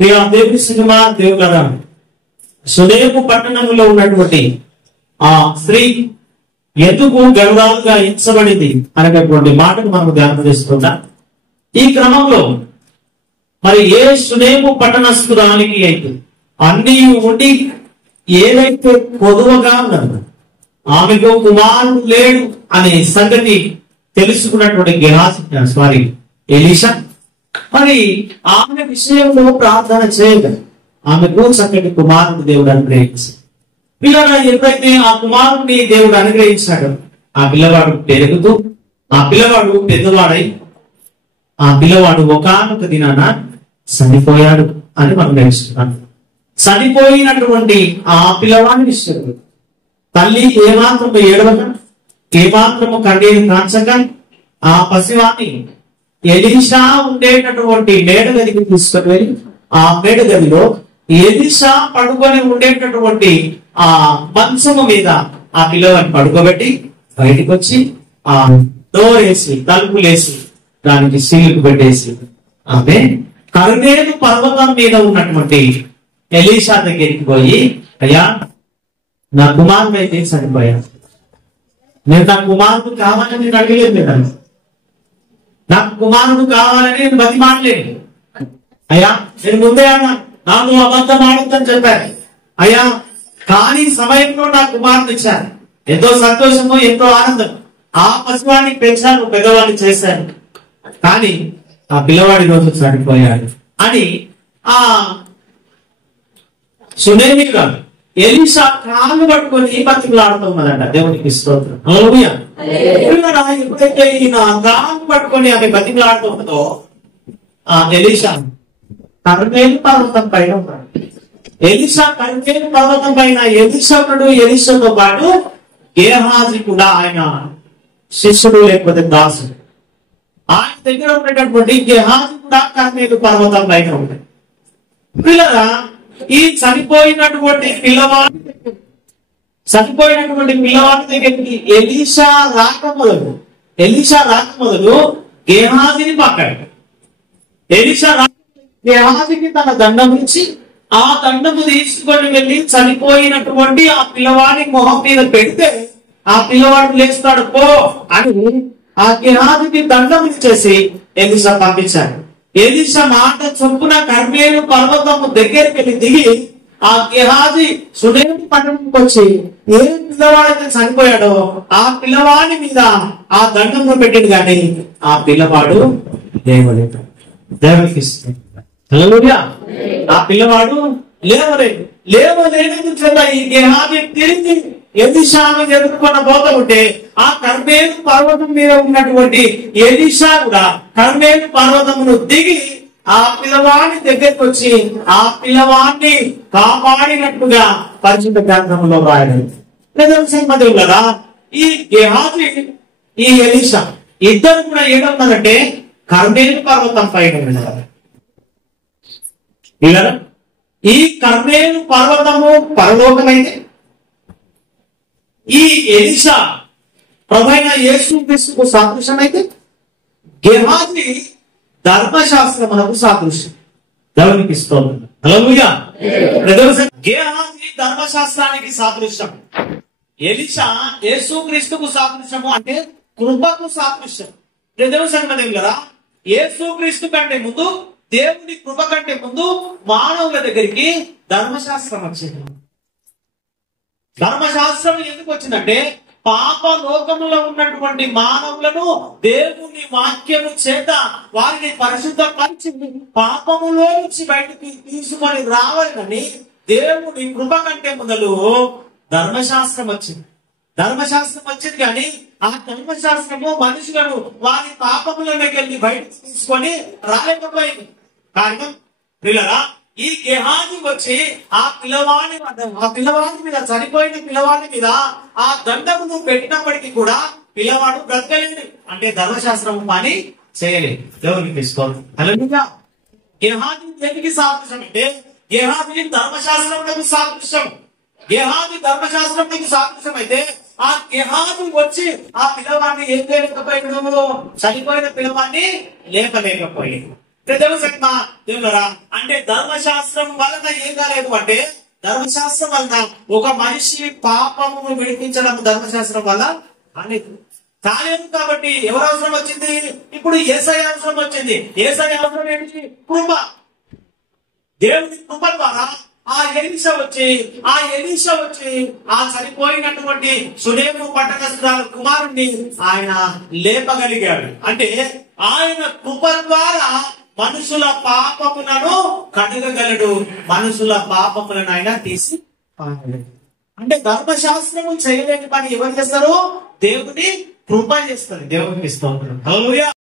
దేవుని సినిమా దేవుల సునేము పట్టణంలో ఉన్నటువంటి ఆ స్త్రీ ఎందుకు గర్వాలుగా ఎంచబడింది అనేటటువంటి మాటను మనం ధ్యానం చేస్తున్నాం. ఈ క్రమంలో మరి ఏ సునేము పట్టణస్థురానికి అయితే అన్ని ఉండి ఏదైతే పొదువగా ఉన్నదో ఆమెకు కుమారుడు లేడు అనే సంగతి తెలుసుకున్నటువంటి గెహాజీ ఎలీషా మరి ఆమె విషయంలో ప్రార్థన చేయగా ఆమెకు చక్కటి కుమారుడు దేవుడు అనుగ్రహించాడు. పిల్లగా ఎప్పుడైతే ఆ కుమారుడిని దేవుడు అనుగ్రహించాడో ఆ పిల్లవాడు పెరుగుతూ ఆ పిల్లవాడు పెద్దవాడై ఆ పిల్లవాడు ఒకానొక దినాన చనిపోయాడు అని మనం నేర్చుకున్నాం. చనిపోయినటువంటి ఆ పిల్లవాడి విషయంలో తల్లి ఏమాత్రము ఏడవక ఏమాత్రము కన్నీరు కాంచక ఆ పసివాన్ని ఎలీషా ఉండేటటువంటి మేడగదికి తీసుకొని వెళ్ళి ఆ మేడగదిలో ఎలీషా పడుకొని ఉండేటటువంటి ఆ మంచము మీద ఆ పిల్లవాడిని పడుకోబెట్టి బయటికి వచ్చి ఆ డోర్ వేసి తలుపులేసి దానికి సీలుకు పెట్టేసి ఆమె కర్మేలు పర్వతం మీద ఉన్నటువంటి ఎలీషా దగ్గరికి పోయి, అయ్యా నా కుమారుడు అయితే చనిపోయాను, నేను నా కుమారుడు కావాలని నేను అడగలేదు కదా, నాకు కుమారుడు కావాలని నేను బతిమాడలేదు. అయ్యా నేను ముందే అన్నా నాకు అబద్ధం ఆడుతుందని చెప్పాను. అయ్యా కానీ సమయంలో నా కుమారుడు ఇచ్చాను, ఎంతో సంతోషము ఎంతో ఆనందం. ఆ పసివాడిని పెంచాను, పెద్దవాడిని చేశాను, కానీ ఆ పిల్లవాడి రోజు చనిపోయాడు అని ఆ సునేమి గారు ఎలీషా కాళ్ళు పట్టుకొని బతిమలాడుతున్నదంట. దేవునికి స్తోత్రం. హల్లెలూయా. ఎప్పుడైతే ఈయన కాళ్ళు పట్టుకొని ఆమె బతిమలాడుతున్నదో ఆ ఎలీషా కర్మేలు పర్వతం పైన ఉన్నాడు. ఎలీషా కర్మేలు పర్వతం పైన ఎలీషాతో పాటు గేహాజీ కూడా ఆయన శిష్యుడు లేకపోతే దాసుడు. ఆయన దగ్గర ఉండేటటువంటి గేహాజీ కూడా కర్మేలు పర్వతం పైన ఉంటాయి. పిల్లరా ఈ చనిపోయినటువంటి పిల్లవాడి దగ్గరికి ఎలీషా రాక మొదలు గేహాజీని పక్కాడు. ఎలీషా గేహాజీకి తన దండం ఇచ్చి ఆ దండము తీసుకొని వెళ్ళి చనిపోయినటువంటి ఆ పిల్లవాడి మొహం మీద పెడితే ఆ పిల్లవాడు లేస్తాడు పో అని ఆ గేహాజీకి దండం ఇచ్చేసి ఎలీషా పంపించాడు. ఎలీషా మాట చొప్పున కర్మేలు పర్వతము దగ్గరికి వెళ్ళి దిగి ఆ గేహాజీ సునేము పట్టణంకి వచ్చి ఏ పిల్లవాడైతే చనిపోయాడో ఆ పిల్లవాడి మీద ఆ దండంలో పెట్టాడు, కానీ ఆ పిల్లవాడు లేవలేదు. దేవునికి హల్లెలూయా. ఆ పిల్లవాడు లేవలేని చేత ఈ గేహాజీ తిరిగి ఎలీషాను ఎదుర్కొన్న పోతా ఉంటే ఆ కర్మేలు పర్వతం మీద ఉన్నటువంటి ఎలీషా కూడా కర్మేలు పర్వతమును దిగి ఆ పిల్లవాడిని దగ్గరికి వచ్చి ఆ పిల్లవాడిని కాపాడినట్టుగా పరిశుద్ధ గ్రంథంలో రాయడం కదా. ఈ గేహాజీ ఈ ఎలీషా ఇద్దరు కూడా ఏమన్నారంటే కర్మేలు పర్వతం పైన వెళ్ళారు. ఈ కర్మేలు పర్వతము పరలోకమైతే ఈ ఎలీషా ప్రభువైన యేసుక్రీస్తుకు సాదృశ్యమైతే గేహాజీ ధర్మశాస్త్రమునకు సాదృశ్యం. దేవునికి స్తోత్రం. హల్లెలూయా. గేహాజీ ధర్మశాస్త్రానికి సాదృశ్యం, ఎలీషా యేసుక్రీస్తుకు సాదృశ్యము అంటే కృపకు సాదృశ్యం. దేవుని కదా యేసుక్రీస్తు కంటే ముందు దేవుని కృప కంటే ముందు మానవుల దగ్గరికి ధర్మశాస్త్రం వచ్చింది. ధర్మశాస్త్రం ఎందుకు వచ్చిందంటే పాప లోకములో ఉన్నటువంటి మానవులను దేవుని వాక్యము చేత వారిని పరిశుద్ధపరిచి పాపములో నుంచి బయటికి తీసుకొని రావాలని దేవుని కృప కంటే మొదలు ధర్మశాస్త్రం వచ్చింది. ధర్మశాస్త్రం వచ్చింది కానీ ఆ ధర్మశాస్త్రము మనుషులను వారి పాపములకి వెళ్ళి బయటకు తీసుకొని రాలేకపోయింది. కారణం పిల్లరా ఈ గేహాజీ వచ్చి ఆ పిల్లవాడి మీద చనిపోయిన పిల్లవాడి మీద ఆ దండమును పెట్టినప్పటికీ కూడా పిల్లవాడు బ్రతకలేదు. అంటే ధర్మశాస్త్రము పని చేయలేదు. దేవునికి స్తోత్రం. హల్లెలూయా. గేహాజీ దేనికి సాదృశ్యం అంటే గేహాజీ ధర్మశాస్త్రమునకు సాదృశ్యం. గేహాజీ ధర్మశాస్త్రమునకు సాదృశ్యం అయితే ఆ గేహాజీ వచ్చి ఆ పిల్లవాడిని ఏం చేయలేకపోయిన చనిపోయిన పిల్లవాడిని లేపలేకపోయింది. దేవులరా, అంటే ధర్మశాస్త్రం వలన ఏం కాలేదు అంటే, ధర్మశాస్త్రం వలన ఒక మనిషి పాపమును విడిపించడం ధర్మశాస్త్రం వల్ల అనేది కాలేదు. కాబట్టి ఎవరు అవసరం వచ్చింది? ఇప్పుడు యేసయ్య అవసరం వచ్చింది. యేసయ్య అవసరం ఏంటి? కృప. దేవుని కృప ద్వారా ఆ ఎలీషా వచ్చి ఆ చనిపోయినటువంటి సునేము పట్టణస్థురాలు కుమారుణ్ణి ఆయన లేపగలిగాడు. అంటే ఆయన కృప ద్వారా మనుషుల పాపములను కడగగలడు, మనుషుల పాపములను ఆయన తీసి పారగలడు. అంటే ధర్మశాస్త్రము చేయలేని పని ఎవరు చేస్తారు? దేవుని కృప చేస్తారు. దేవునికి ఇస్తూ ఉంటారు. హల్లెలూయా.